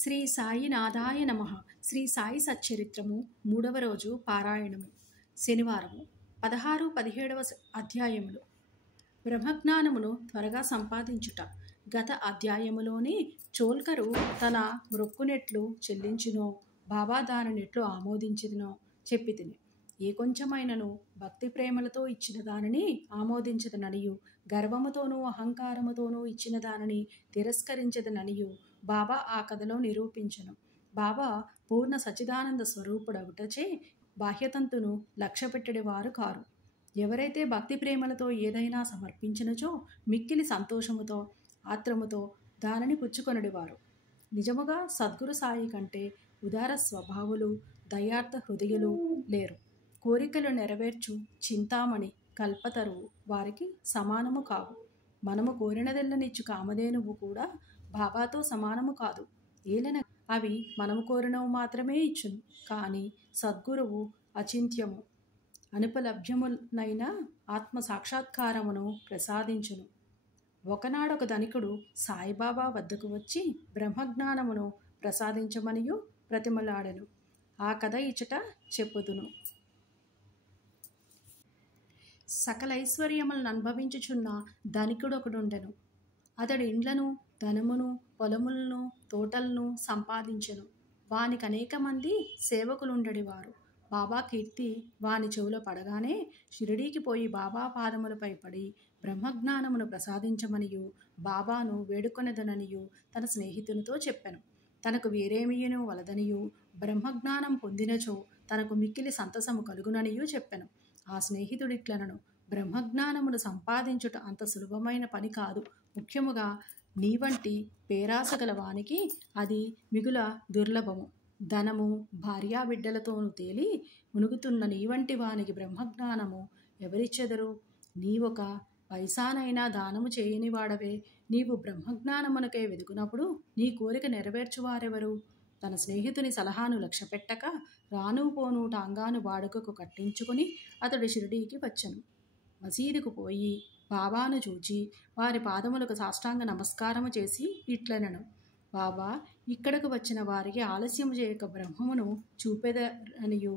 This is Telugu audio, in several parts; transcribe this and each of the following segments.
శ్రీ సాయినాథాయ నమః. శ్రీ సాయి సచ్చరిత్రము 3వ రోజు పారాయణము. శనివారము 16, 17వ అధ్యాయములు. బ్రహ్మజ్ఞానమును త్వరగా సంపాదించుట. గత అధ్యాయములోని చోల్కరు తన మ్రొక్కునెట్లు చెల్లించునో బాబా దానినెట్లు ఆమోదించినో చెప్పి తిని, ఏ కొంచెమైనను భక్తి ప్రేమలతో ఇచ్చిన దానిని ఆమోదించదననియు, గర్వముతోనూ అహంకారముతోనూ ఇచ్చిన దానిని తిరస్కరించదననియు బాబా ఆ కథలో నిరూపించును. బాబా పూర్ణ సచ్చిదానంద స్వరూపుడవుటచే బాహ్యతంతును లక్ష్యపెట్టెడివారు కారు. ఎవరైతే భక్తి ప్రేమలతో ఏదైనా సమర్పించినచో మిక్కిలి సంతోషముతో ఆత్రముతో దానిని పుచ్చుకొనడివారు. నిజముగా సద్గురు సాయి కంటే ఉదార స్వభావులు, దయార్థ హృదయులు లేరు. కోరికలు నెరవేర్చు చింతామణి కల్పతరువు వారికి సమానము కావు. మనము కోరినదెల్లనిచ్చు కామధేనువు కూడా బాబాతో సమానము కాదు. ఏలన అవి మనము కోరినవు మాత్రమే ఇచ్చును. కానీ సద్గురువు అచింత్యము, అనుపలభ్యమునైన ఆత్మ సాక్షాత్కారమును ప్రసాదించును. ఒకనాడొక ధనికుడు సాయిబాబా వద్దకు వచ్చి బ్రహ్మజ్ఞానమును ప్రసాదించమనియు ప్రతిమలాడెను. ఆ కథ ఇచ్చట చెప్పుదును. సకలైశ్వర్యములను అనుభవించుచున్న ధనికుడొకడుండెను. అతడి ఇండ్లను, ధనమును, పొలములను, తోటలను సంపాదించెను. వానికి అనేక మంది సేవకులుండెడివారు. బాబా కీర్తి వాని చెవులో పడగానే షిరిడీకి పోయి బాబా పాదములపై పడి బ్రహ్మజ్ఞానమును ప్రసాదించమనియు బాబాను వేడుకొనెదననియు తన స్నేహితునితో చెప్పెను. తనకు వేరేమియును వలదనియు, బ్రహ్మజ్ఞానం పొందినచో తనకు మిక్కిలి సంతసము కలుగుననియు చెప్పెను. ఆ స్నేహితుడిట్లనను, బ్రహ్మజ్ఞానమును సంపాదించుట అంత సులభమైన పని కాదు. ముఖ్యముగా నీ వంటి పేరాస గల వానికి అది మిగుల దుర్లభము. ధనము, భార్యాబిడ్డలతోనూ తేలి మునుగుతున్న నీ వంటి వానికి బ్రహ్మజ్ఞానము ఎవరిచ్చెదరు? నీవొక పైసానైనా దానము చేయని వాడవే. నీవు బ్రహ్మజ్ఞానమునకై వెదుకునప్పుడు నీ కోరిక నెరవేర్చువారెవరు? తన స్నేహితుని సలహాను లక్ష్యపెట్టక రాను పోను టాంగాను వాడుకకు కట్టించుకుని అతడు షిరిడీకి వచ్చెను. మసీదుకు పోయి బాబాను చూచి వారి పాదములకు సాష్టాంగ నమస్కారము చేసి ఇట్లనెను, బాబా, ఇక్కడకు వచ్చిన వారికి ఆలస్యము చేయక బ్రహ్మమును చూపెదరనియు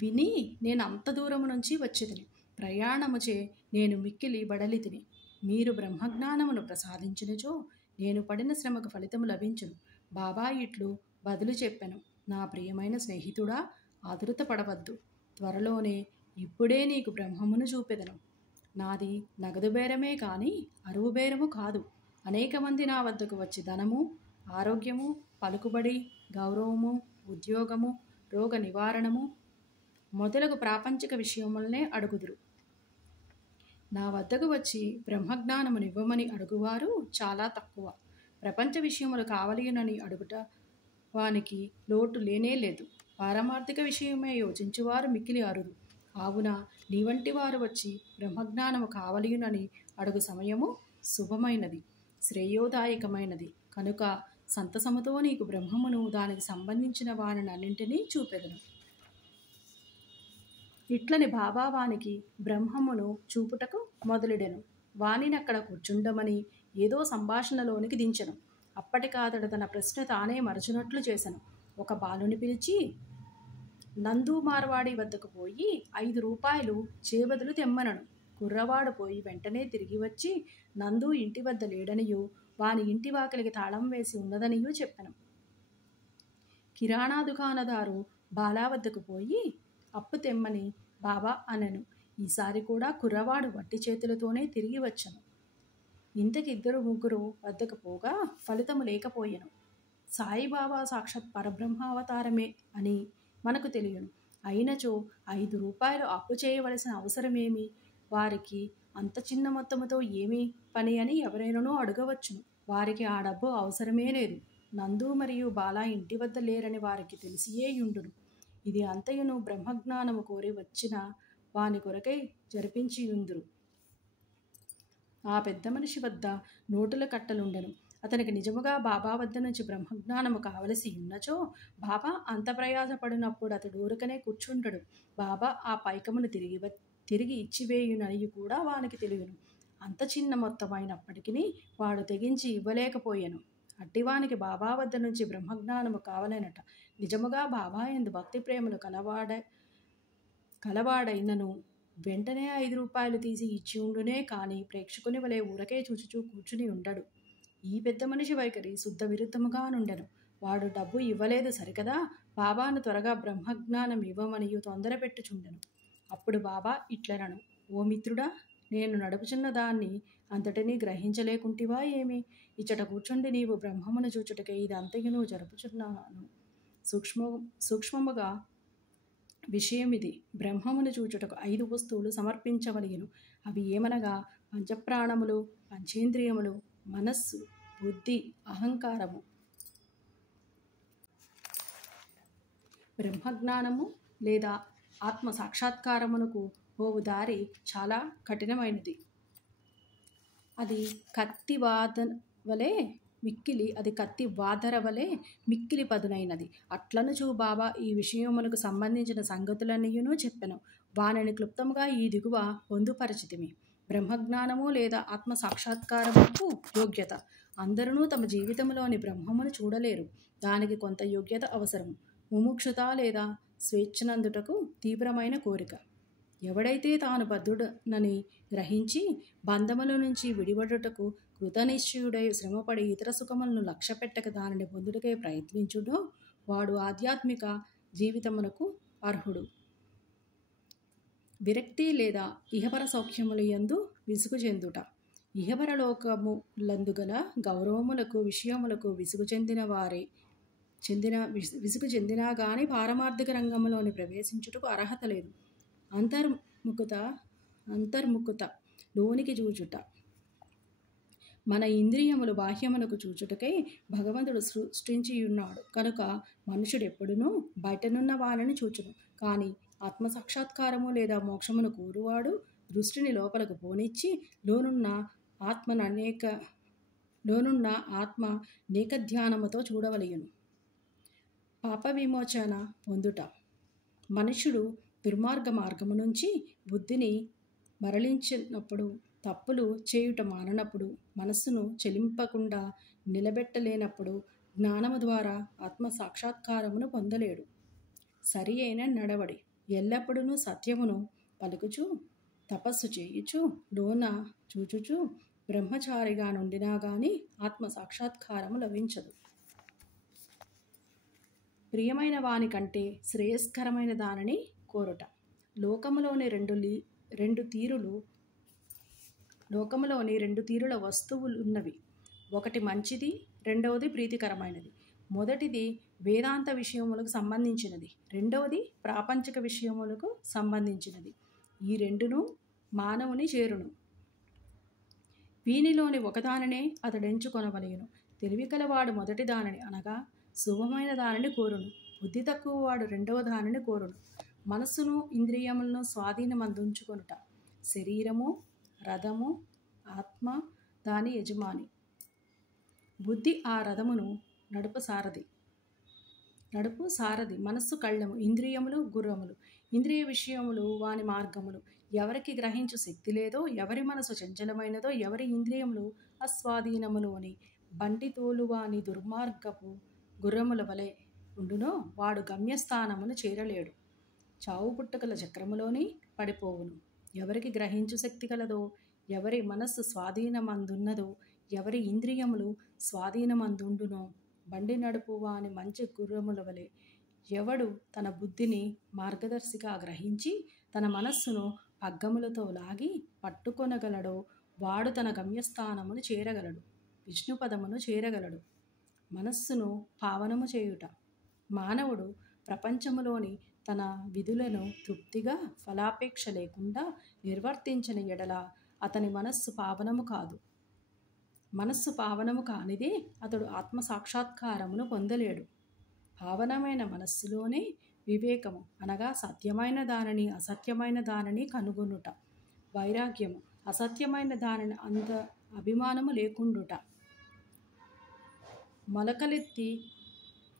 విని నేను అంత దూరము నుంచి వచ్చితిని. ప్రయాణముచే నేను మిక్కిలి బడలితిని. మీరు బ్రహ్మజ్ఞానమును ప్రసాదించినచో నేను పడిన శ్రమకు ఫలితము లభించును. బాబా ఇట్లు బదులు చెప్పెను, నా ప్రియమైన స్నేహితుడా, ఆతురత పడవద్దు. త్వరలోనే ఇప్పుడే నీకు బ్రహ్మమును చూపెదను. నాది నగదు బేరమే కానీ అరువు బేరము కాదు. అనేక మంది నా వద్దకు వచ్చి ధనము, ఆరోగ్యము, పలుకుబడి, గౌరవము, ఉద్యోగము, రోగ నివారణము మొదలగు ప్రాపంచిక విషయములనే అడుగుదురు. నా వద్దకు వచ్చి బ్రహ్మజ్ఞానమునివ్వమని అడుగువారు చాలా తక్కువ. ప్రపంచ విషయములు కావలియునని అడుగుట వానికి లోటు లేనే లేదు. పారమార్థిక విషయమే యోచించువారు మిక్కిలి అరుదు. కావున నీ వంటి వారు వచ్చి బ్రహ్మజ్ఞానము కావలియునని అడుగు సమయము శుభమైనది, శ్రేయోదాయకమైనది. కనుక సంతసముతో నీకు బ్రహ్మమును దానికి సంబంధించిన వారిని అన్నింటినీ చూపెదను. ఇట్లని బాబా వానికి బ్రహ్మమును చూపుటకు మొదలెడెను. వానినక్కడ కూర్చుండమని ఏదో సంభాషణలోనికి దించెను. అప్పటికాతడు తన ప్రశ్న తానే మరచునట్లు చేసెను. ఒక బాలుని పిలిచి నందు మార్వాడి వద్దకు పోయి 5 రూపాయలు చేబదులు తెమ్మనను. కుర్రవాడు పోయి వెంటనే తిరిగి వచ్చి నందు ఇంటి వద్ద లేడనియు వాని ఇంటి వాకిలికి తాళం వేసి ఉన్నదనియూ చెప్పెను. కిరాణా దుకాణదారు బాలా వద్దకు పోయి అప్పు తెమ్మని బాబా అనెను. ఈసారి కూడా కుర్రవాడు వట్టి చేతులతోనే తిరిగి వచ్చెను. ఇంతకి 2-3 వద్దకు పోగా ఫలితము లేకపోయెను. సాయిబాబా సాక్షాత్ పరబ్రహ్మావతారమే అని మనకు తెలియను. అయినచో 5 రూపాయలు అప్పు చేయవలసిన అవసరమేమి? వారికి అంత చిన్న మొత్తముతో ఏమి పని అని ఎవరైనానో అడగవచ్చును. వారికి ఆ డబ్బు అవసరమే లేదు. నందు మరియు బాలా ఇంటి వద్ద లేరని వారికి తెలిసియే యుండును. ఇది అంతయును బ్రహ్మజ్ఞానము కోరి వచ్చిన వాని కొరకై జరిపించియుందురు. ఆ పెద్ద మనిషి వద్ద నోటుల కట్టలుండెను. అతనికి నిజముగా బాబా వద్ద నుంచి బ్రహ్మజ్ఞానము కావలసి ఉన్నచో బాబా అంత ప్రయాసపడినప్పుడు అతడు ఊరకనే కూర్చుండడు. బాబా ఆ పైకమును తిరిగి ఇచ్చివేయుననియు కూడా వానికి తెలియను. అంత చిన్న మొత్తమైనప్పటికీ వాడు తెగించి ఇవ్వలేకపోయాను. అట్టివానికి బాబా వద్ద నుంచి బ్రహ్మజ్ఞానము కావలేనట. నిజముగా బాబా యందు భక్తి ప్రేమలు కలవాడైనను వెంటనే 5 రూపాయలు తీసి ఇచ్చి ఉండునే కానీ ప్రేక్షకుని వలె ఊరకే చూచుచూ కూర్చుని ఉండడు. ఈ పెద్ద మనిషి వైఖరి శుద్ధ విరుద్ధముగా నుండెను. వాడు డబ్బు ఇవ్వలేదు సరికదా, బాబాను త్వరగా బ్రహ్మజ్ఞానం ఇవ్వమనియు తొందర పెట్టుచుండెను. అప్పుడు బాబా ఇట్లనను, ఓ మిత్రుడా, నేను నడుపుచున్న దాన్ని అంతటినీ గ్రహించలేకుంటివా ఏమి? ఇచ్చట కూర్చుండి నీవు బ్రహ్మమును చూచుటకే ఇది అంతయును జరుపుచున్నాను. సూక్ష్మముగా విషయమిది. బ్రహ్మమును చూచుటకు 5 వస్తువులు సమర్పించవలెను. అవి ఏమనగా పంచప్రాణములు, పంచేంద్రియములు, మనస్సు, బుద్ధి, అహంకారము. బ్రహ్మజ్ఞానము లేదా ఆత్మ సాక్షాత్కారమునకు పోవు దారి చాలా కఠినమైనది. అది కత్తి వాదర వలె మిక్కిలి పదునైనది. అట్లనుచూ బాబా ఈ విషయములకు సంబంధించిన సంగతులన్నీయును చెప్పెను. వానిని క్లుప్తముగా ఈ దిగువ పొందుపరచితిమి. బ్రహ్మజ్ఞానము లేదా ఆత్మ సాక్షాత్కారముకు యోగ్యత. అందరూ తమ జీవితంలోని బ్రహ్మమును చూడలేరు. దానికి కొంత యోగ్యత అవసరము. ముముక్షుత లేదా స్వేచ్ఛనందుటకు తీవ్రమైన కోరిక. ఎవడైతే తాను బద్ధుడనని గ్రహించి బంధముల నుంచి విడివడుటకు కృతనిశ్చయుడై శ్రమపడి ఇతర సుఖములను లక్ష్యపెట్టక దానిని పొందుటకే ప్రయత్నించుడో వాడు ఆధ్యాత్మిక జీవితమునకు అర్హుడు. విరక్తి లేదా ఇహపర సౌఖ్యముల యందు విసుగు చెందుట. ఇహపరలోకములందు గల గౌరవములకు విషయములకు విసుగు చెందినా గాని పారమార్థిక రంగంలోని ప్రవేశించుటకు అర్హత లేదు. అంతర్ముఖత లోనికి చూచుట. మన ఇంద్రియములు బాహ్యమునకు చూచుటకై భగవంతుడు సృష్టించియున్నాడు కనుక మనుషుడెప్పుడునూ బయటనున్న వాళ్ళని చూచును. కానీ ఆత్మసాక్షాత్కారము లేదా మోక్షమును కోరువాడు దృష్టిని లోపలకు పోనిచ్చి లోనున్న ఆత్మ నేకధ్యానముతో చూడవలయును. పాప విమోచన పొందుట. మనుష్యుడు దుర్మార్గ మార్గము నుంచి బుద్ధిని మరలించినప్పుడు, తప్పులు చేయుట మాననప్పుడు, మనస్సును చెలింపకుండా నిలబెట్టలేనప్పుడు జ్ఞానము ద్వారా ఆత్మ సాక్షాత్కారమును పొందలేడు. సరి అయిన నడవడి. ఎల్లప్పుడూ సత్యమును పలుకుచు తపస్సు చేయుచు లోన చూచుచు బ్రహ్మచారిగా నుండినా గాని ఆత్మ సాక్షాత్కారము లభించదు. ప్రియమైన వాని కంటే శ్రేయస్కరమైన దానిని కోరుట. లోకములోని రెండు తీరుల వస్తువులున్నవి. ఒకటి మంచిది, రెండవది ప్రీతికరమైనది. మొదటిది వేదాంత విషయములకు సంబంధించినది, రెండవది ప్రాపంచిక విషయములకు సంబంధించినది. ఈ రెండును మానవుని చేరును. వీనిలోని ఒకదానినే అతడెంచుకొనవలెను. తెలివి కలవాడు మొదటి దానిని అనగా శుభమైన దానిని కోరును. బుద్ధి తక్కువ వాడు రెండవ దానిని కోరును. మనస్సును ఇంద్రియములను స్వాధీనమందుంచుకొనుట. శరీరము రథము, ఆత్మ దాని యజమాని. బుద్ధి ఆ రథమును నడుపు సారథి. మనస్సు కళ్ళెము, ఇంద్రియములు గుర్రములు. ఇంద్రియ విషయములు వాని మార్గములు. ఎవరికి గ్రహించు శక్తి లేదో, ఎవరి మనసు చంచలమైనదో, ఎవరి ఇంద్రియములు అస్వాధీనములోని బండి తోలువాని దుర్మార్గపు గుర్రముల వలె ఉండునో వాడు గమ్యస్థానమును చేరలేడు. చావు పుట్టుకల చక్రములోని పడిపోవును. ఎవరికి గ్రహించు శక్తి కలదో, ఎవరి మనస్సు స్వాధీనమందున్నదో, ఎవరి ఇంద్రియములు స్వాధీనమందుండునో బండి నడుపు వాని మంచి గుర్రముల వలె ఎవడు తన బుద్ధిని మార్గదర్శిగా గ్రహించి తన మనస్సును పగ్గములతో లాగి పట్టుకొనగలడో వాడు తన గమ్యస్థానమును చేరగలడు, విష్ణుపదమును చేరగలడు. మనస్సును పావనము చేయుట. మానవుడు ప్రపంచములోని తన విధులను తృప్తిగా ఫలాపేక్ష లేకుండా నిర్వర్తించని ఎడల అతని మనస్సు పావనము కాదు. మనస్సు పావనము కానిదే అతడు ఆత్మసాక్షాత్కారమును పొందలేడు. పావనమైన మనస్సులోనే వివేకము అనగా సత్యమైన దానిని అసత్యమైన దానిని కనుగొనుట, వైరాగ్యము అసత్యమైన దానిని అంత అభిమానము లేకుండుట మొలకలెత్తి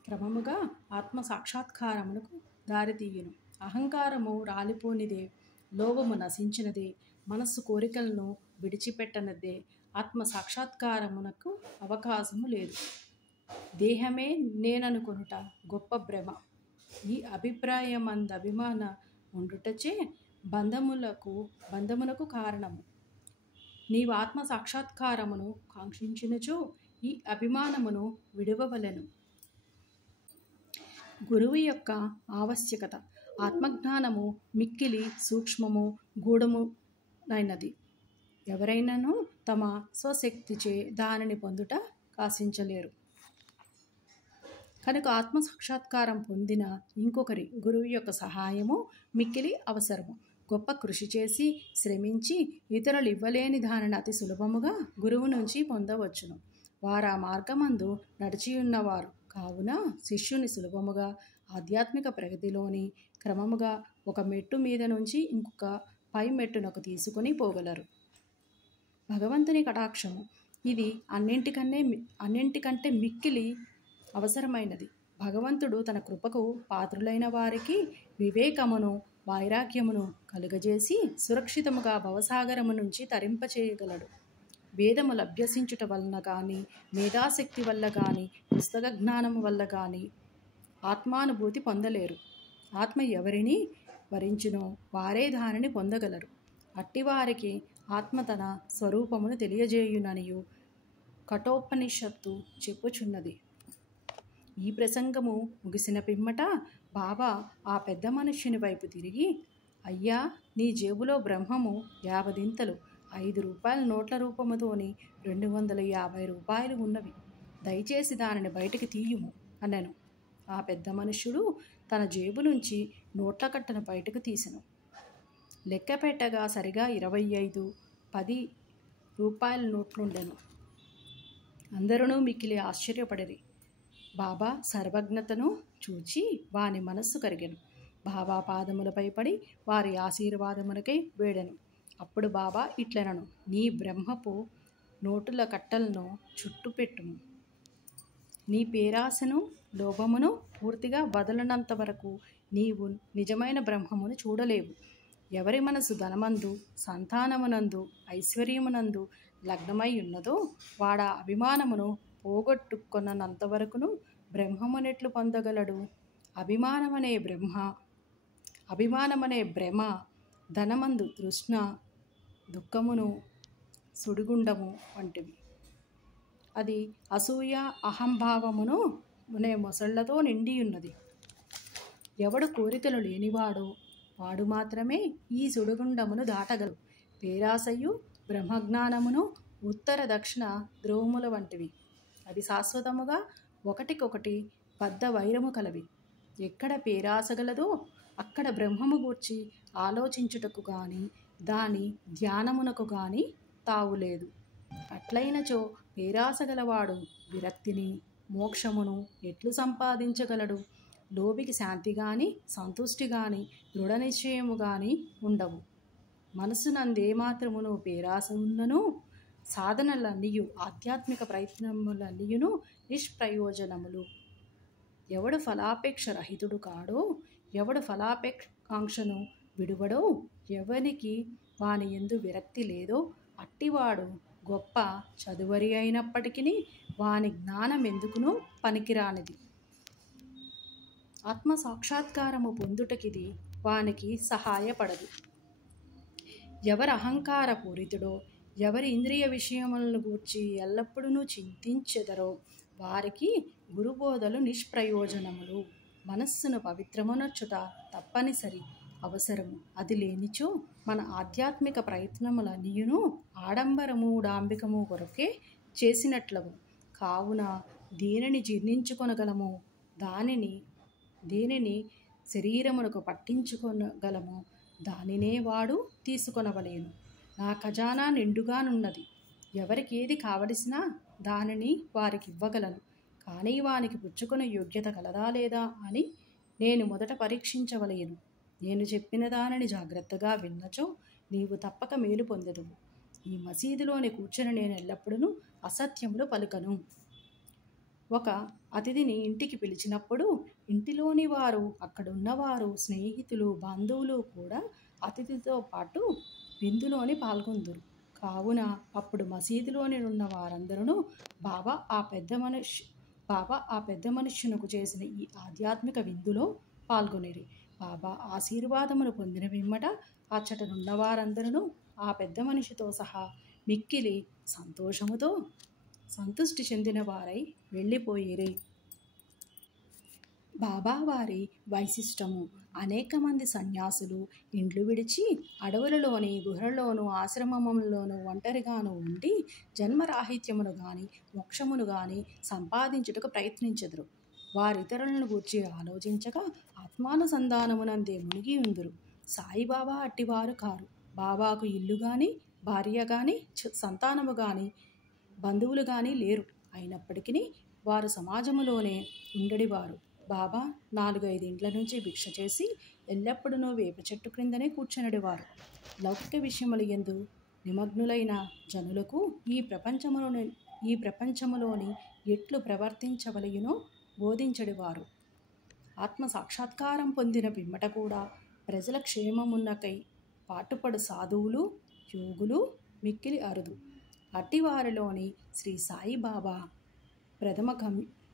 క్రమముగా ఆత్మ సాక్షాత్కారమునకు దారితీయును. అహంకారము రాలిపోనిదే, లోభము నశించినదే, మనస్సు కోరికలను విడిచిపెట్టనిదే ఆత్మ సాక్షాత్కారమునకు అవకాశము లేదు. దేహమే నేననుకొనుట గొప్ప భ్రమ. ఈ అభిప్రాయమందభిమాన ఉండుటచే బంధమునకు కారణము. నీవు ఆత్మ సాక్షాత్కారమును కాంక్షించినచో ఈ అభిమానమును విడవవలెను. గురువు యొక్క ఆవశ్యకత. ఆత్మజ్ఞానము మిక్కిలి సూక్ష్మము గూఢమునైనది. ఎవరైనాను తమ స్వశక్తిచే దానిని పొందుట కాశించలేరు. కనుక ఆత్మ సాక్షాత్కారం పొందిన ఇంకొకరి గురువు యొక్క సహాయము మిక్కిలి అవసరము. గొప్ప కృషి చేసి శ్రమించి ఇతరులు ఇవ్వలేని దానిని అతి సులభముగా గురువు నుంచి పొందవచ్చును. వారు ఆ మార్గమందు నడిచి ఉన్నవారు కావున శిష్యుని సులభముగా ఆధ్యాత్మిక ప్రగతిలోని క్రమముగా ఒక మెట్టు మీద నుంచి ఇంకొక పై మెట్టునకు తీసుకొని పోగలరు. భగవంతుని కటాక్షము ఇది అన్నింటికంటే మిక్కిలి అవసరమైనది. భగవంతుడు తన కృపకు పాత్రులైన వారికి వివేకమును వైరాగ్యమును కలుగజేసి సురక్షితముగా భవసాగరము నుంచి తరింపచేయగలడు. వేదములు అభ్యసించుట వలన కానీ, మేధాశక్తి వల్ల కానీ, పుస్తక జ్ఞానము వల్ల కానీ ఆత్మానుభూతి పొందలేరు. ఆత్మ ఎవరిని వరించునో వారే దానిని పొందగలరు. అట్టివారికి ఆత్మ తన స్వరూపమును తెలియజేయుననియు కఠోపనిషత్తు చెప్పుచున్నది. ఈ ప్రసంగము ముగిసిన పిమ్మట బాబా ఆ పెద్ద మనుష్యుని వైపు తిరిగి, అయ్యా, నీ జేబులో బ్రహ్మము 50 5 నోట్ల రూపముతోని 250 రూపాయలు ఉన్నవి. దయచేసి దానిని బయటికి తీయుము అన్నను. ఆ పెద్ద మనుష్యుడు తన జేబు నుంచి నోట్ల కట్టను బయటకు తీసెను. లెక్క పెట్టగా సరిగా 25 10 రూపాయల నోట్లుండెను. అందరూ మిక్కిలి ఆశ్చర్యపడిరి. బాబా సర్వజ్ఞతను చూచి వాని మనస్సు కరిగెను. బాబా పాదములపై పడి వారి ఆశీర్వాదములకై వేడెను. అప్పుడు బాబా ఇట్లనను, నీ బ్రహ్మపు నోటుల కట్టలను చుట్టుపెట్టుము. నీ పేరాశను లోభమును పూర్తిగా వదలనంత వరకు నీవు నిజమైన బ్రహ్మమును చూడలేవు. ఎవరి మనసు ధనమందు, సంతానమునందు, ఐశ్వర్యమునందు లగ్నమై ఉన్నదో వాడా అభిమానమును పోగొట్టుకొనంత వరకును బ్రహ్మమునెట్లు పొందగలడు? అభిమానమనే భ్రమ ధనమందు తృష్ణ, దుఃఖమును, సుడిగుండము వంటివి. అది అసూయ అహంభావమును అనే మొసళ్లతో నిండియున్నది. ఎవడు కోరికలు లేనివాడో వాడు మాత్రమే ఈ సుడిగుండమును దాటగలడు. పేరాసయు బ్రహ్మజ్ఞానమును ఉత్తర దక్షిణ ధ్రువముల వంటివి. అవి శాశ్వతముగా ఒకటికొకటి బద్ధ వైరము కలవి. ఎక్కడ పేరాసగలదో అక్కడ బ్రహ్మము గూర్చి ఆలోచించుటకు గాని దాని ధ్యానమునకు గాని తావులేదు. అట్లయినచో పేరాసగలవాడు విరక్తిని, మోక్షమును ఎట్లు సంపాదించగలడు? లోబికి శాంతి గాని, సంతుష్టి గాని, దృఢ నిశ్చయము గాని ఉండవు. మనసునందేమాత్రమును పేరాస ఉన్నను సాధనలన్నీయు, ఆధ్యాత్మిక ప్రయత్నములన్నీయును నిష్ప్రయోజనములు. ఎవడు ఫలాపేక్ష రహితుడు కాడో, ఎవడు ఫలాపేక్షాంక్షను విడువడో, ఎవనికి వాని యందు విరక్తి లేదో అట్టివాడు గొప్ప చదువరి అయినప్పటికీ వాని జ్ఞానం ఎందుకునూ పనికిరానిది. ఆత్మ సాక్షాత్కారము పొందుటకిది వానికి సహాయపడదు. ఎవరు అహంకార పూరితుడో, ఎవరి ఇంద్రియ విషయములను గూర్చి ఎల్లప్పుడూ చింతించెదరో వారికి గురుబోధలు నిష్ప్రయోజనములు. మనస్సును పవిత్రమునర్చుట తప్పనిసరి అవసరము. అది లేనిచో మన ఆధ్యాత్మిక ప్రయత్నములన్నీయును ఆడంబరము డాంబికము కొరకే చేసినట్లవు. కావున దేనిని జీర్ణించుకొనగలమో, దేనిని శరీరమునకు పట్టించుకొనగలమో దానినే వాడు తీసుకొనవలేను. నా ఖజానా నిండుగానున్నది. ఎవరికి ఏది కావలసినా దానిని వారికి ఇవ్వగలను. కానీ వానికి పుచ్చుకునే యోగ్యత కలదా లేదా అని నేను మొదట పరీక్షించవలేను. నేను చెప్పిన దానిని జాగ్రత్తగా విన్నచో నీవు తప్పక మేలు పొందెదవు. ఈ మసీదులోని కూర్చొని నేను ఎల్లప్పుడూ అసత్యములు పలుకను. ఒక అతిథిని ఇంటికి పిలిచినప్పుడు ఇంటిలోని వారు, అక్కడున్నవారు, స్నేహితులు, బంధువులు కూడా అతిథితో పాటు విందులోని పాల్గొందురు. కావున అప్పుడు మసీదులోని ఉన్న వారందరూ బాబా ఆ బాబా ఆ పెద్ద మనుష్యునకు చేసిన ఈ ఆధ్యాత్మిక విందులో పాల్గొనేరి. బాబా ఆశీర్వాదములు పొందిన పిమ్మట అచ్చటనున్న వారందరూ ఆ పెద్ద మనిషితో సహా మిక్కిలి సంతోషముతో సంతృష్టి చెందిన వారై వెళ్ళిపోయేరి. బాబావారి వైశిష్టము. అనేక మంది సన్యాసులు ఇండ్లు విడిచి అడవులలోని గుహలలోను ఆశ్రమములలోను ఒంటరిగాను ఉండి జన్మరాహిత్యమును గాని మోక్షమును గాని సంపాదించుటకు ప్రయత్నించెదరు. వారితరులను గూర్చి ఆలోచించక ఆత్మానుసంధానమునందే మునిగి ఉందురు. సాయిబాబా అట్టివారు కారు. బాబాకు ఇల్లు గాని భార్య గాని సంతానము గాని బంధువులు గాని లేరు. అయినప్పటికీ వారు సమాజములోనే ఉండడివారు. బాబా 4-5 ఇండ్ల నుంచి భిక్ష చేసి ఎల్లప్పుడూ వేప చెట్టు క్రిందనే కూర్చునడివారు. లౌకిక విషయముల యందు నిమగ్నులైన జనులకు ఈ ప్రపంచములోని ఎట్లు ప్రవర్తించవలయునో బోధించడివారు. ఆత్మ సాక్షాత్కారం పొందిన పిమ్మట కూడా ప్రజల క్షేమమున్నకై పాటుపడు సాధువులు యోగులు మిక్కిలి అరుదు. అట్టివారిలోని శ్రీ సాయిబాబా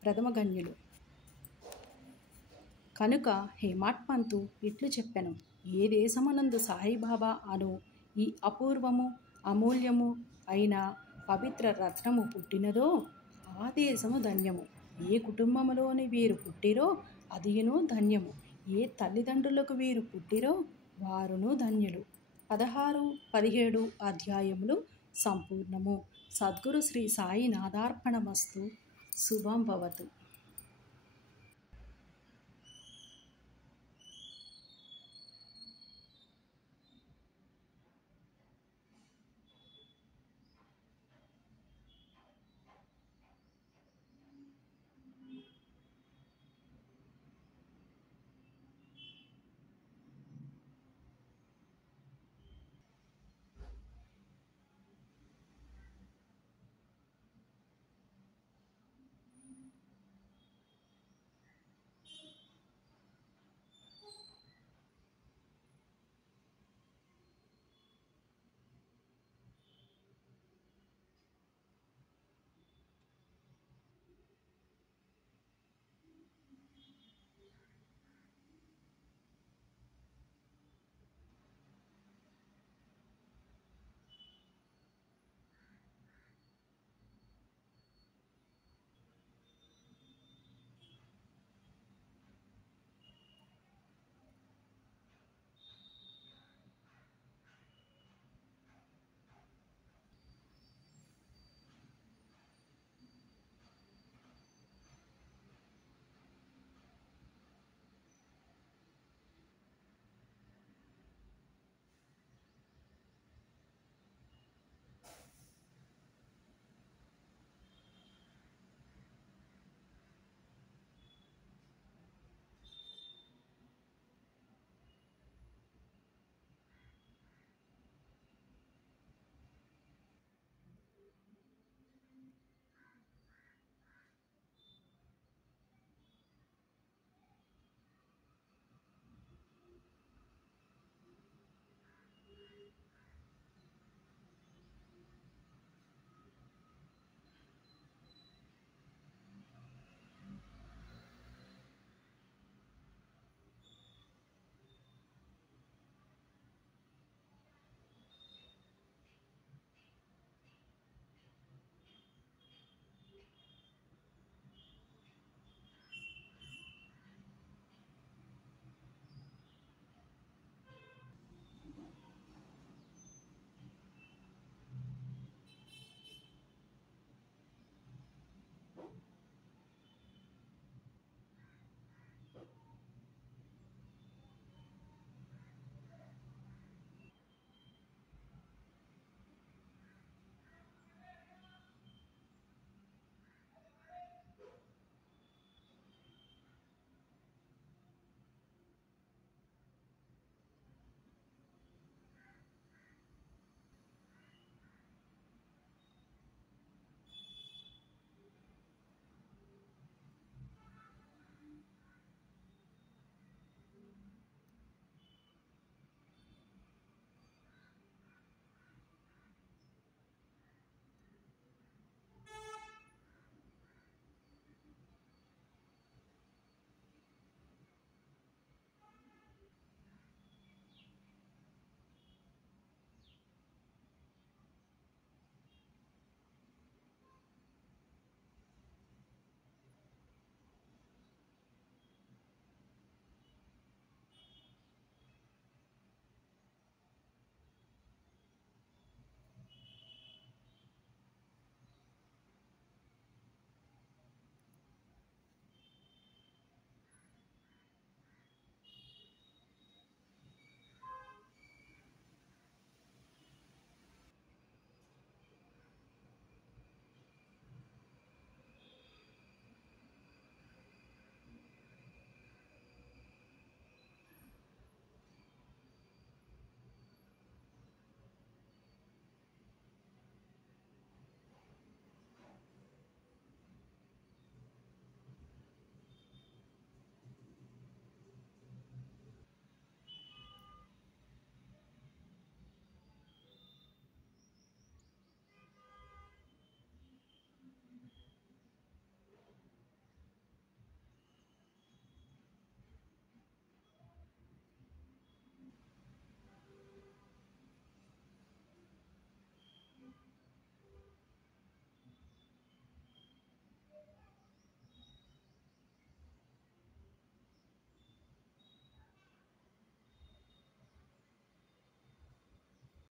ప్రథమగణ్యులు. కనుక హేమాడ్ పంతు ఇట్లు చెప్పెను: ఏ దేశమునందు సాయిబాబా అను ఈ అపూర్వము అమూల్యము అయిన పవిత్ర రత్నము పుట్టినదో ఆ దేశము ధన్యము. ఏ కుటుంబములోని వీరు పుట్టిరో అదియును ధన్యము. ఏ తల్లిదండ్రులకు వీరు పుట్టిరో వారును ధన్యులు. 16-17 అధ్యాయములు సంపూర్ణము. సద్గురు శ్రీ సాయి నాథార్పణమస్తు. శుభం భవతు.